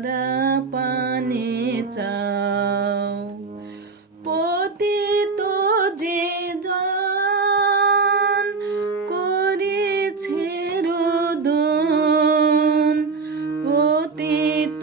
ভরা পানে চাও। পতিত যে জন করেছে রোদন পতিত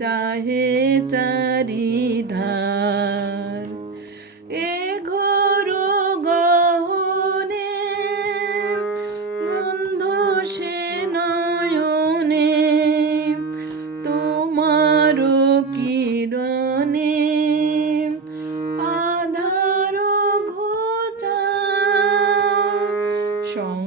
চাহে চারিধার। এ ঘোর গহনে গন্ধ সে নয়নে তোমার কিরণে আধার ঘোচা। সঙ্গ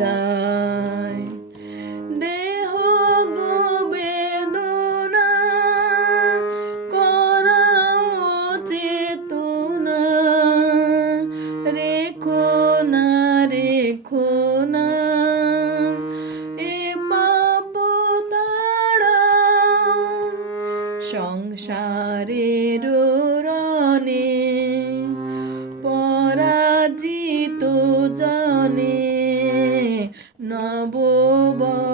যায়। দেহ গো বেদনা চেতনা রেখো না রেখো না। সংসারের রনে Nabo ba.